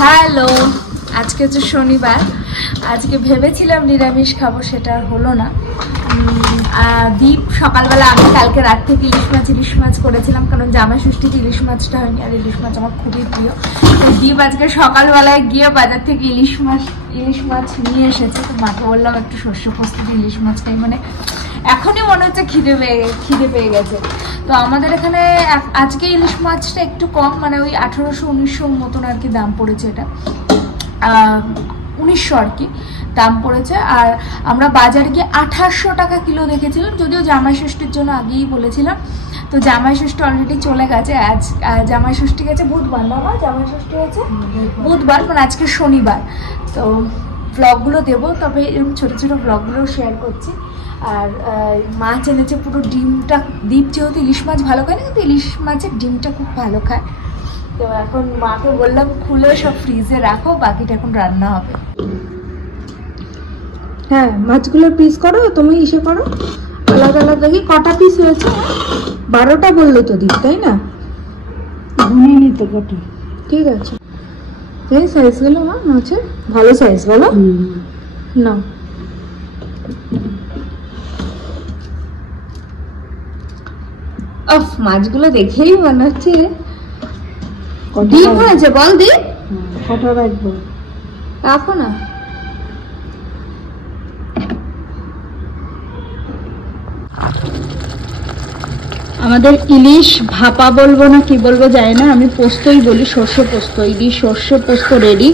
Hello, আজকে হচ্ছে শনিবার। আজকে ভেবেছিলাম নিরামিষ খাবো, সেটা আর হলো না। দীপ সকালবেলা, আমি কালকে রাত থেকে ইলিশ মাছ করেছিলাম, কারণ জামাই ষষ্ঠীতে ইলিশ মাছটা হয়নি, আর ইলিশ মাছ আমার খুবই প্রিয়। তো দীপ আজকে সকালবেলায় গিয়ে বাজার থেকে ইলিশ মাছ নিয়ে এসেছে। তো মাকে বললাম একটু শস্য পোস্ত ইলিশ মাছ খাই, মানে এখনই মনে হচ্ছে খিদে পেয়ে গেছে। তো আমাদের এখানে আজকে ইলিশ মাছটা একটু কম, মানে ওই 1800-1900 মতন আর কি দাম পড়েছে, এটা 1900 আর কি দাম পড়েছে। আর আমরা বাজারে গিয়ে 2800 টাকা কিলো দেখেছিলাম, যদিও জামাই ষষ্ঠীর জন্য আগেই বলেছিলাম। তো জামাই ষষ্ঠী অলরেডি চলে গেছে। আজ জামাই ষষ্ঠী গেছে বুধবার, না জামাই ষষ্ঠী হয়েছে বুধবার, মানে আজকে শনিবার। তো ব্লগগুলো দেবো, তবে এরকম ছোটো ছোটো ব্লগগুলো শেয়ার করছি। আর মাছ এনেছে পুরো ডিমটা। দীপ যেহেতু ইলিশ মাছ ভালো খায় না, কিন্তু ইলিশ মাছের ডিমটা খুব ভালো খায়। তো এখন মাকে বললাম খুলে সব ফ্রিজে রাখো, বাকিটা এখন রান্না হবে। হ্যাঁ, মাছগুলো পিস করো, তুমি ইসে করো আলাদা আলাদা। দেখি কটা পিস হয়েছে? 12টা বললো তো দীপ, তাই না? গুনিনি তো কটা। ঠিক আছে, এই সাইজগুলো মা মাছের ভালো সাইজ বলো না। মাছগুলো দেখেই মনে হচ্ছে ডিম হয়েছে। বল দীপ, কটা রাখবো? রাখো না। আমাদের ইলিশ ভাপা বলবো না কি বলবো জানি না, আমি পোস্তই বলি, সর্ষে পোস্ত। ইলিশ সর্ষে পোস্ত রেডি।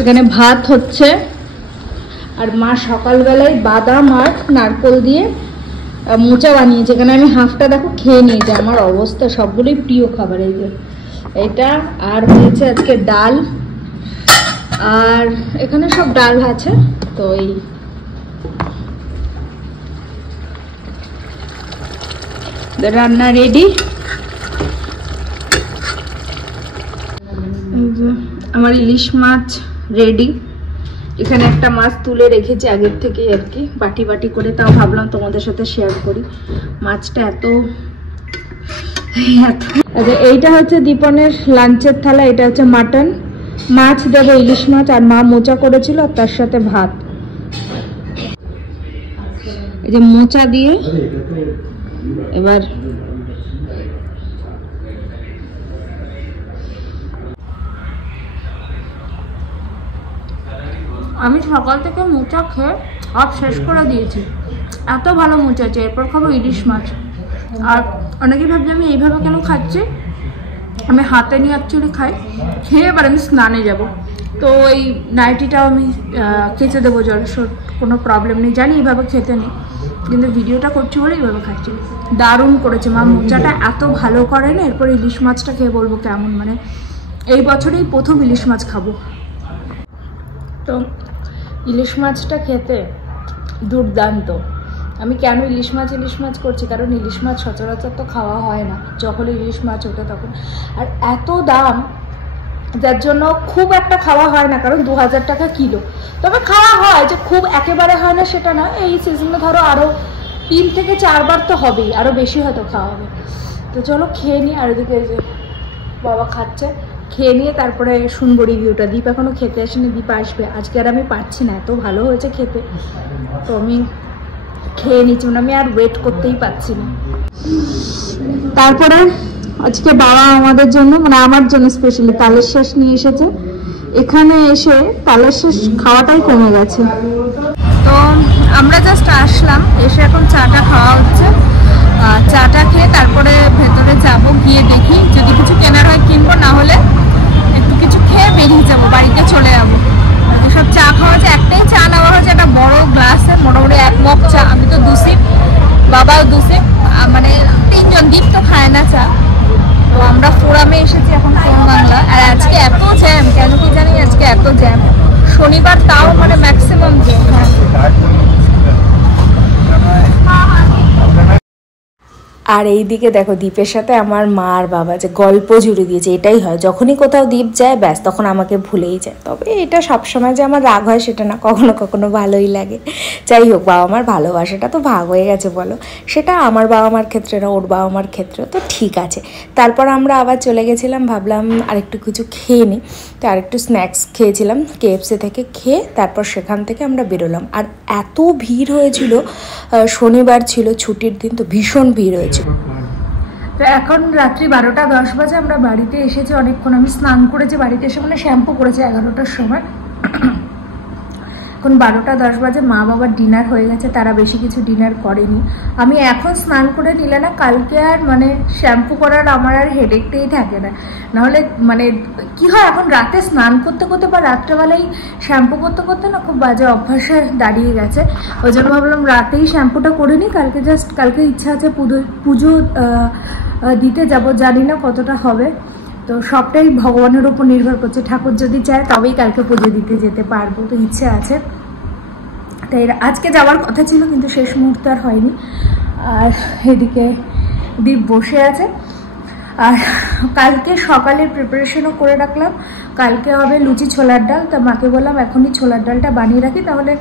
এখানে ভাত হচ্ছে, আর মা সকালবেলায় বাদাম আর নারকোল দিয়ে মোচা বানিয়েছে। এখানে আমি হাফটা দেখো খেয়ে নিয়েছি, আমার অবস্থা সবগুলোই প্রিয় খাবার। এই যে এটা, আর হয়েছে আজকে ডাল, আর এখানে সব ডাল আছে। তো এই রান্না রেডি। আমার ইলিশ মাছ রেডি। এখানে একটা মাছ তুলে রেখেছি আগের থেকে আর কি, বাটি বাটি করে। তাও ভাবলাম তোমাদের সাথে শেয়ার করি। মাছটা এত আচ্ছা, এইটা হচ্ছে দীপনের লাঞ্চের থালা। এটা হচ্ছে মাটন, মাছ দেবো, ইলিশ মাছ, আর মা মোচা করেছিল, আর তার সাথে ভাত। এই যে মোচা দিয়ে এবার আমি সকাল থেকে মোচা খেয়ে সব শেষ করে দিয়েছি। এত ভালো মোচা আছে। এরপর খাবো ইলিশ মাছ। আর অনেকেই ভাবছি আমি এইভাবে কেন খাচ্ছি, আমি হাতে নিয়ে অ্যাকচুয়ালি খাই। খেয়ে এবার আমি স্নানে যাব। তো এই নাইটিটাও আমি কেচে দেবো জলে, কোনো প্রবলেম নেই। জানি এইভাবে খেতে নেই, কিন্তু ভিডিওটা করছি বলে এইভাবে খাচ্ছি। দারুণ করেছে মা, মোচাটা এত ভালো করে না। এরপর ইলিশ মাছটা খেয়ে বলবো কেমন, মানে এই বছরেই প্রথম ইলিশ মাছ খাবো। তো ইলিশ মাছটা খেতে দুর্দান্ত। আমি কেন ইলিশ মাছ করছি, কারণ ইলিশ মাছ সচরাচর তো খাওয়া হয় না, যখন ইলিশ মাছ ওঠে তখন। আর এত দাম, যার জন্য খুব একটা খাওয়া হয় না, কারণ 2000 টাকা কিলো। তবে খাওয়া হয়, যে খুব একেবারে হয় না সেটা না। এই সিজনে ধরো আরও 3 থেকে 4 বার তো হবেই, আরও বেশি হয়তো খাওয়া হবে। তো চলো খেয়ে নিই। আর এদিকে যে বাবা খাচ্ছে, খেয়ে নিয়ে তারপরে শুনবো রিভিউটা। দীপ এখনো খেতে আসেনি, দীপ আসবে। আজকে আর আমি পারছি না, এত ভালো হয়েছে খেতে। তো আমি খেয়ে নিচ্ছি, মানে আমি আর ওয়েট করতেই পারছি না। তারপরে আজকে বাবা আমাদের জন্য, মানে আমার জন্য স্পেশালি তালের শ্বাস নিয়ে এসেছে। এখানে এসে তালের শ্বাস খাওয়াটাই কমে গেছে। তো আমরা জাস্ট আসলাম, এসে এখন চাটা খাওয়া হচ্ছে। চাটা খেয়ে তারপরে ভেতরে যাব, গিয়ে দেখি যদি কিছু কেনার হয় কিনবো, না হলে একটু কিছু খেয়ে বেরিয়ে যাবো, বাড়িতে চলে যাবো। এসব চা খাওয়া হচ্ছে, একটাই চা নেওয়া হয়েছে, একটা বড় গ্লাসে, মোটামুটি 1 মগ চা। আমি তো 2 সিপ, বাবাও 2 সিপ, মানে 3 জন। দীপ তো খায় না চা। তো আমরা ফোরামে এসেছি এখন, ফোন বাংলা। আর আজকে এত জ্যাম, কেন কি জানি আজকে এত জ্যাম। শনিবার তাও মানে ম্যাক্সিমাম জ্যাম। আর এইদিকে দেখো দীপের সাথে আমার মা আর বাবা যে গল্প জুড়ে দিয়েছে। এটাই হয়, যখনই কোথাও দীপ যায় ব্যাস তখন আমাকে ভুলেই যায়। তবে এটা সবসময় যে আমার রাগ হয় সেটা না, কখনো কখনো ভালোই লাগে। যাই হোক, বাবা মার ভালোবাসাটা তো ভাগ হয়ে গেছে বলো, সেটা আমার বাবা মার ক্ষেত্রে না, ওর বাবা মার ক্ষেত্রে তো ঠিক আছে। তারপর আমরা আবার চলে গেছিলাম, ভাবলাম আরেকটু কিছু খেয়ে নিই, তো আরেকটু স্ন্যাক্স খেয়েছিলাম KFC থেকে, খেয়ে তারপর সেখান থেকে আমরা বেরোলাম। আর এত ভিড় হয়েছিল, শনিবার ছিল, ছুটির দিন, তো ভীষণ ভিড় হয়েছিল। তো এখন রাত্রি 12:10 বাজে, আমরা বাড়িতে এসেছি অনেকক্ষণ। আমি স্নান করেছি বাড়িতে এসে, মানে শ্যাম্পু করেছি 11টার সময়। এখন 12:10 বাজে, মা বাবার ডিনার হয়ে গেছে, তারা বেশি কিছু ডিনার করেনি। আমি এখন স্নান করে নিলে না, কালকে আর মানে শ্যাম্পু করার আমার আর হেডেকটাই থাকে না। নাহলে মানে কি হয়, এখন রাতে স্নান করতে করতে বা রাত্রেবেলায় শ্যাম্পু করতে করতে না খুব বাজে অভ্যাসে দাঁড়িয়ে গেছে। ওই জন্য ভাবলাম রাতেই শ্যাম্পুটা করে নিই। কালকে ইচ্ছা আছে পুজো দিতে যাব, জানি না কতটা হবে। তো সবটাই ভগবানের উপর নির্ভর করছে, ঠাকুর যদি চায় তবেই কালকে পুজো দিতে যেতে পারবো, তো ইচ্ছে আছে। তাই আজকে যাওয়ার কথা ছিল, কিন্তু শেষ মুহূর্তে আর হয়নি। আর এদিকে দীপ বসে আছে। আর কালকে সকালের প্রিপারেশনও করে রাখলাম, কালকে হবে লুচি ছোলার ডাল। তা মাকে বললাম এখনই ছোলার ডালটা বানিয়ে রাখি, তাহলে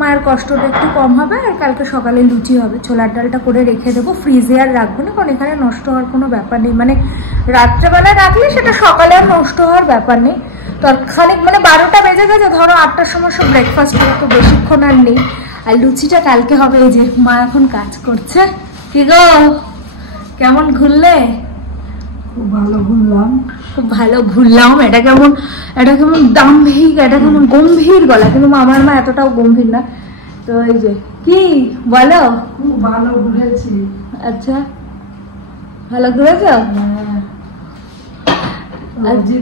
মায়ের কষ্টটা একটু কম হবে। আর কালকে সকালে লুচি হবে, ছোলার ডালটা করে রেখে দেবো, ফ্রিজে আর রাখবো না, কারণ এখানে নষ্ট হওয়ার কোনো ব্যাপার নেই। মানে রাত্রেবেলা রাখলে সেটা সকালে আর নষ্ট হওয়ার ব্যাপার নেই। তো খানিক মানে 12টা বেজে গেছে, ধরো 8টার সময় সব ব্রেকফাস্ট করে, তো বেশিক্ষণ আর নেই। আর লুচিটা কালকে হবে। এই যে মা এখন কাজ করছে। কি গো, কেমন ঘুরলে? খুব ভালো ঘুরলাম, খুব ভালো ঘুরলাম। এটা কেমন দাম্ভিক, এটা কেমন গম্ভীর গলা, কিন্তু আমার মা এতটাও গম্ভীর না। তো এই যে কি বলো, খুব ভালো ঘুরেছি। আচ্ছা, ভালো ঘুরেছ?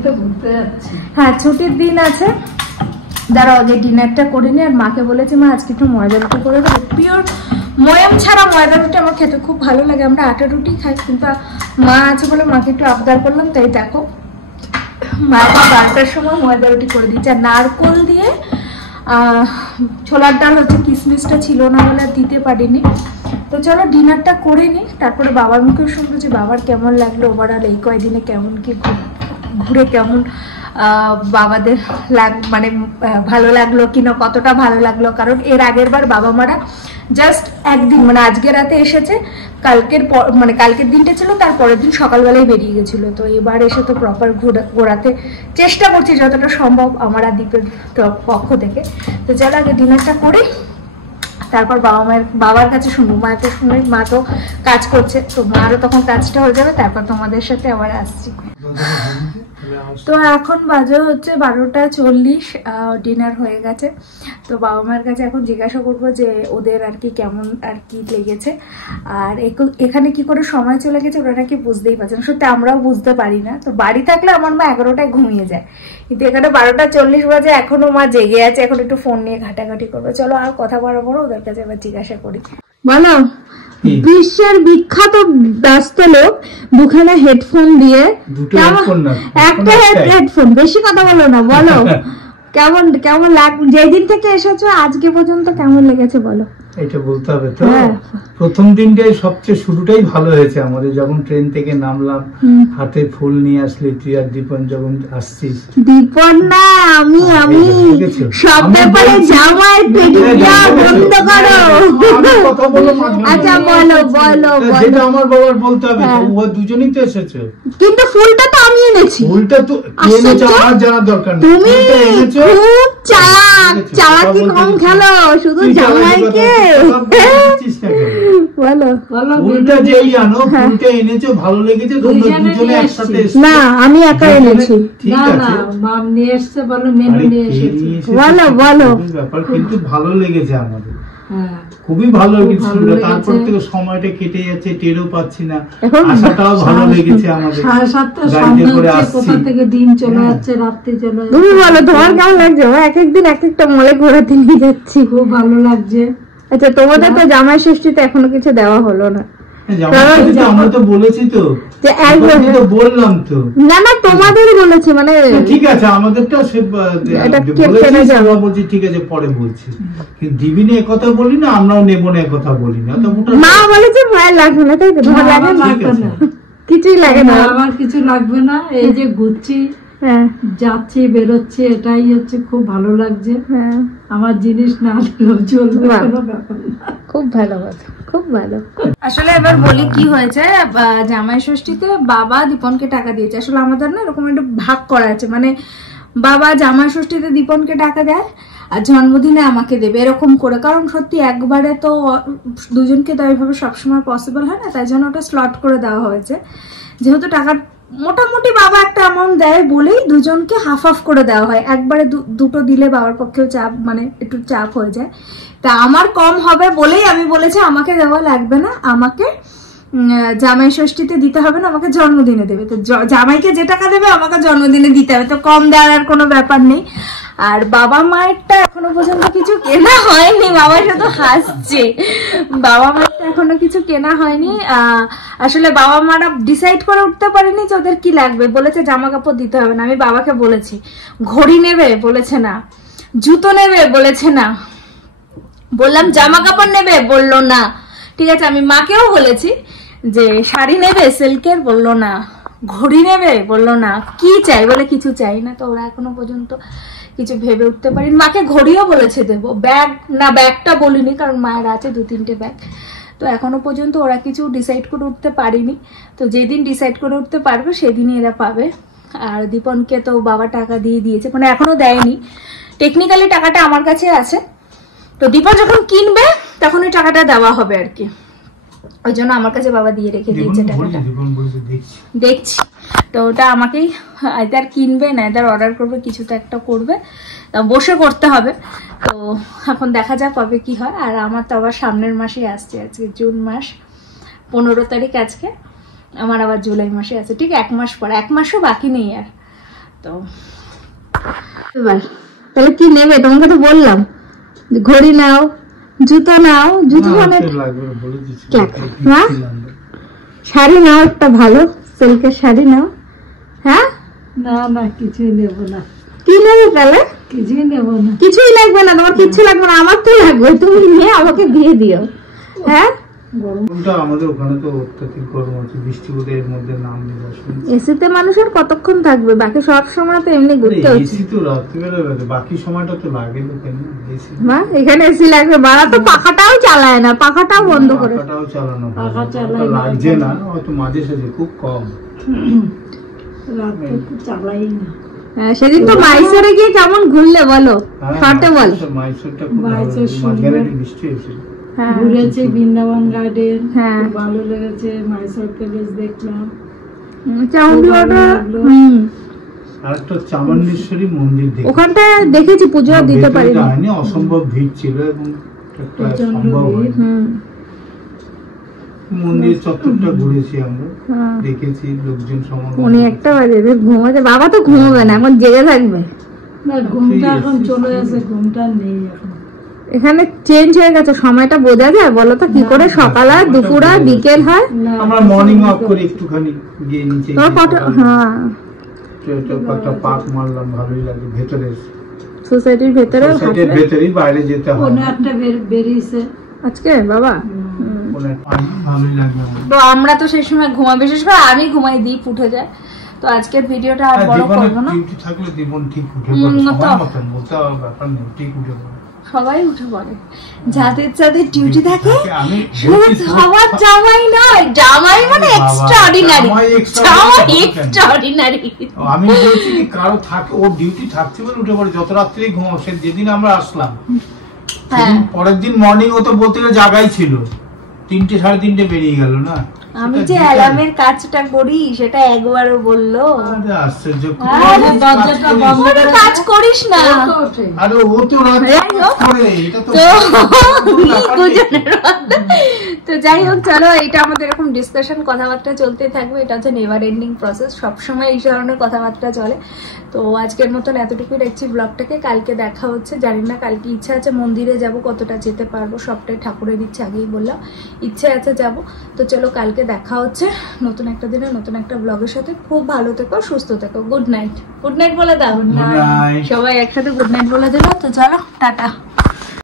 তো ঘুরতে যাচ্ছি। হ্যাঁ, ছুটির দিন আছে। দাঁড়াও আগে ডিনারটা করে নি। আর মাকে বলেছি মা আজকে একটু ময়দা রুটি করে দেবো। পিওর ময়াম ছাড়া ময়দা রুটি আমার খেতে খুব ভালো লাগে। আমরা আটা রুটি খাই, কিন্তু মা আছে বলে মাকে একটু আবদার করলাম। তাই দেখো মা 12টার সময় ময়দা রুটি করে দিচ্ছে। আর নারকোল দিয়ে ছোলার ডাল হচ্ছে, কিশমিশটা ছিল না বলে আর দিতে পারিনি। তো চলো ডিনারটা করে নিই, তারপরে বাবার মুখে শুনবো যে বাবার কেমন লাগলো ওভারঅল এই কয়দিনে, কেমন কি ঘুরে কেমন বাবাদের মানে ভালো লাগলো কিনা, কতটা ভালো লাগলো। কারণ এর আগের বার বাবা মারা জাস্ট একদিন, মানে আজকে রাতে এসেছে, কালকের দিনটা ছিল, তার পরের দিন সকালবেলায় বেরিয়ে গেছিল। তো এবার এসে তো প্রপার ঘোরাতে চেষ্টা করছি যতটা সম্ভব আমার আর দীপের পক্ষ থেকে। তো চলো আগে ডিনারটা করি, তারপর বাবার কাছে শুনবো। মাকে শুনে, মা তো কাজ করছে, তো মারও তখন কাজটা হয়ে যাবে, তারপর তোমাদের সাথে আবার আসছি। তো এখন বাজে হচ্ছে 12:40, ডিনার হয়ে গেছে। তো বাবা মার কাছে এখন জিজ্ঞাসা করবো যে ওদের আর কি কেমন আর কি লেগেছে, আর এখানে কি করে সময় চলে গেছে ওরা নাকি বুঝতেই পারছে না। সত্যি আমরাও বুঝতে পারি না। তো বাড়ি থাকলে আমার মা 11টায় ঘুমিয়ে যায়, কিন্তু এখানে 12:40 বাজে, এখনো মা জেগে আছে, এখন একটু ফোন নিয়ে ঘাটাঘাটি করবে। চলো আর কথা বাড়াবো না, ওদের কাছে এবার জিজ্ঞাসা করি। বলো, বিশ্বের বিখ্যাত ব্যস্ত লোক দুখানা হেডফোন দিয়ে, একটা হেডফোন, বেশি কথা বলো না, বলো কেমন যেদিন থেকে এসেছো আজকে পর্যন্ত কেমন লেগেছে বলো। এটা বলতে হবে তো। প্রথম দিনটাই সবচেয়ে শুরুটাই ভালো হয়েছে আমাদের, যখন ট্রেন থেকে নামলাম, হাতে ফুল নিয়ে আসলে তুই আর দীপন যখন আসছিস। দীপন না, আমি সব ব্যাপারে জামাই পেটিয়া বন্ধ করো। কথা বলো, আচ্ছা বলো যেটা আমার বাবার বলতে হবে তো, ও দুজনেই তো এসেছে। কিন্তু ফুলটা তো আমি এনেছি। ফুলটা তো এনেছো, আমার জানার দরকার নেই। তুমি খুব চালাকি কম খেলো, শুধু জামাইকে বলো। ফুলটা যেই আনো, ফুলটা এনেছো, ভালো লেগেছে, তোমরা দুজনে একসাথে। না, আমি একা এনেছি। ঠিক আছে, মাম নিয়ে এসেছে, বলো মেনু নিয়ে এসেছে, বলো ব্যাপার। কিন্তু ভালো লেগেছে আমাদের, খুবই ভালো লেগেছে। তারপর থেকে সময়টা কেটে যাচ্ছে, টেরও পাচ্ছি না। আশাটাও ভালো লেগেছে আমাদের। 7:30 করে কোথা থেকে দিন চলে যাচ্ছে, রাত্রি চলে যাচ্ছে। তুমি বলো তোমার কেমন লাগছে? এক একদিন এক একটা মলে ঘোরাতে নিয়ে যাচ্ছি, খুব ভালো লাগছে। আচ্ছা, তোমাদের তো জামাই ষষ্ঠীতে এখনো কিছু দেওয়া হলো না। আমরা তো বলেছি তো, বললাম তো। না না তোমাদের বলেছি, মানে ঠিক আছে আমাদেরটা বলছি, ঠিক আছে পরে বলছি, কিন্তু দিবি না কথা বলি না, আমরাও নেবো না কথা বলি না। মা বলেছে মায়ের লাগবে না, তাই তো? তোমার লাগবে না, কিছুই লাগে না, আমার কিছু লাগবে না। এই যে ঘুরছি, যাচ্ছি, বেরোচ্ছি, এটাই হচ্ছে খুব ভালো লাগছে। আমার জিনিস না চলবে, কোনো ব্যাপার না। খুব ভালো কথা, খুব ভালো। আসলে এবার বলি কি হয়েছে, জামাই ষষ্ঠীতে বাবা দীপনকে টাকা দিয়েছে। আসলে আমাদের না এরকম একটা ভাগ করা আছে, মানে বাবা জামাই ষষ্ঠীতে দীপনকে টাকা দেয় আর জন্মদিনে আমাকে দেবে, এরকম করে। কারণ সত্যি একবারে তো দুজনকে দেওয়া এইভাবে সবসময় পসিবল হয় না, তাই জন্য ওটা স্লট করে দেওয়া হয়েছে। যেহেতু টাকার মোটামুটি বাবা একটা অ্যামাউন্ট দেয় বলেই দুজনকে হাফ হাফ করে দেওয়া হয়। একবারে দুটো দিলে বাবার পক্ষেও চাপ, মানে একটু চাপ হয়ে যায়। তা আমার কম হবে বলেই আমি বলেছি আমাকে দেওয়া লাগবে না, আমাকে জামাই ষষ্ঠীতে দিতে হবে না, আমাকে জন্মদিনে দেবে। তো জামাইকে যে টাকা দেবে আমাকে জন্মদিনে দিতে হবে, তো কম দেওয়ার আর কোনো ব্যাপার নেই। আর বাবা মায়েরটা এখনো পর্যন্ত কিছু কেনা হয়নি, বাবা শুধু হাসছে। বাবা মায়েরটা এখনো কিছু কেনা হয়নি। আসলে বাবা মারা ডিসাইড করে উঠতে পারেনি যে ওদের কি লাগবে। বলেছে জামা কাপড় দিতে হবে না, আমি বাবাকে বলেছি। ঘড়ি নেবে বলেছে না, জুতো নেবে বলেছে না, বললাম জামা কাপড় নেবে বললো না। ঠিক আছে, আমি মাকেও বলেছি যে শাড়ি নেবে সিল্কের, বললো না। ঘড়ি নেবে বললো না। কি চাই বলে কিছু চাই না। তো ওরা এখনো পর্যন্ত কিছু ভেবে উঠতে পারিনি। মাকে ঘড়িও বলেছে দেবো, ব্যাগ না, ব্যাগটা বলিনি কারণ মায়ের আছে 2-3টে ব্যাগ। তো এখনো পর্যন্ত ওরা কিছু ডিসাইড করে উঠতে পারিনি। তো যেদিন ডিসাইড করে উঠতে পারবে সেদিনই এরা পাবে। আর দীপনকে তো বাবা টাকা দিয়ে দিয়েছে, মানে এখনো দেয়নি, টেকনিক্যালি টাকাটা আমার কাছে আছে। তো দীপন যখন কিনবে তখন ওই টাকাটা দেওয়া হবে আর কি। ওই জন্য আমার কাছে বাবা দিয়ে রেখে দিয়েছে টাকাটা, দেখছি। তো ওটা আমাকেই আইদার কিনবে না আইদার অর্ডার করবে, কিছু তো একটা করবে, বসে করতে হবে। তো এখন দেখা যাক কবে কি হয়। আর আমার তো আবার সামনের মাসেই আসছে, আজকে জুন মাস 15 তারিখ, আজকে আমার আবার জুলাই মাসে আছে, ঠিক 1 মাস পর, 1 মাসও বাকি নেই আর। তো এবার তাহলে কি নেবে? তোমাকে তো বললাম ঘড়ি নাও, জুতো নাও, জুতো মানে শাড়ি নাও, একটা ভালো সিল্কের শাড়ি নাও। হ্যাঁ না না কিছুই নেবো না। কি নেবে তাহলে? কিছুই নেবো না। কিছুই লাগবে না তোমার? কিচ্ছু লাগবে না, আমার তো লাগবে, তুমি নিয়ে আমাকে দিয়ে দিও। হ্যাঁ গরমটা আমাদের ওখানে তো অত্যাধিক গরম আছে, বৃষ্টি বোধ এর মধ্যে নাম নেই। এসিতে মানুষের কতক্ষণ থাকবে? বাকি সব সময় তো এমনি ঘুরতে হচ্ছে। এসি তো রাত্রিবেলা লাগে, বাকি সময়টা তো লাগে না কেন এসি? মা এখানে এসি লাগবে, বাড়া তো পাখাটাও চালায় না, পাখাটাও বন্ধ করে। পাখাটাও চালানো পাখা চালায় লাগছে না, হয়তো মাঝে সাঝে খুব কম, রাতে তো চালাই না। সেদিন তো মাইসরে গিয়ে কেমন ঘুরলে বলো, শর্টে বল। মাইসরটা খুব ভালো, বৃষ্টি হয়েছিল, ঘুরেছে বৃন্দাবন গার্ডেন, ভালো লেগেছে। মাইসোর প্যালেস দেখলাম, আরেকটা চামুণ্ডেশ্বরী মন্দির দেখি, ওখানটা দেখেছি, পুজো দিতে পারিনি, অসম্ভব ভিড় ছিল এবং সম্ভব হয়নি। মন্দির চত্বরটা ঘুরেছি আমরা, দেখেছি লোকজন সমাগম। উনি একটা বাজে ঘুমাতে, বাবা তো ঘুমাবে না, এখন জেগে থাকবে। না ঘুমটা এখন চলে আসে, ঘুমটা নেই এখন। এখানে চেঞ্জ হয়ে গেছে, সময়টা বোঝা যায় বলো তো কি করে? সকাল হয়, দুপুর হয়, বিকেল হয়। আমরা মর্নিং ওয়াক করে একটুখানি গিয়ে নিচে, হ্যাঁ একটা পাক মারলাম, ভালোই লাগে। ভেতরে সোসাইটির ভেতরে, সোসাইটির ভেতরেই বাইরে যেতে হয়। কোন একটা বেরিয়েছে আজকে বাবা, ভালোই লাগে। তো আমরা তো সেই সময় ঘুমাই, বিশেষ করে আমি ঘুমাই, দ্বীপ উঠে যায়। তো আজকের ভিডিওটা আর বড় করবো না, ডিউটি থাকলে জীবন ঠিক উঠে পড়ে, সময় মতন বলতে হবে, ব্যাপার নেই, ঠিক উঠে পড়ে, সবাই উঠে পড়ে। যাদের যাদের ডিউটি থাকে সবার জামাই নয়, জামাই মানে এক্সট্রাঅর্ডিনারি, জামাই এক্সট্রাঅর্ডিনারি। আমি বলছি কি কারো থাকে, ও ডিউটি থাকছে বলে উঠে পড়ে, যত রাত্রি ঘুমাও। যেদিন আমরা আসলাম পরের দিন মর্নিং ও তো বলতে গেলে জাগাই ছিল, 3টে 3:30 বেরিয়ে গেল না। আমি যে অ্যালার্মের কাজটা করি সেটা একবারও বললো আশ্চর্য, কাজ করিস না। আরে ও তো তো যাই হোক চলো, এটা আমাদের এরকম ডিসকাশন কথাবার্তা চলতে থাকবে, এটা হচ্ছে নেভার এন্ডিং প্রসেস, সবসময় এই ধরনের কথাবার্তা চলে। তো আজকের মতন এতটুকুই রাখছি ব্লগটাকে, কালকে দেখা হচ্ছে। জানি না কালকে ইচ্ছা আছে মন্দিরে যাব, কতটা যেতে পারবো সবটাই ঠাকুরের ইচ্ছা, আগেই বললাম ইচ্ছে আছে যাব। তো চলো কালকে দেখা হচ্ছে নতুন একটা দিনে নতুন একটা ব্লগের সাথে। খুব ভালো থেকো, সুস্থ থেকো। Good night. গুড নাইট বলে দাও, Good night. সবাই একসাথে গুড নাইট বলে দিল। তো চলো টাটা।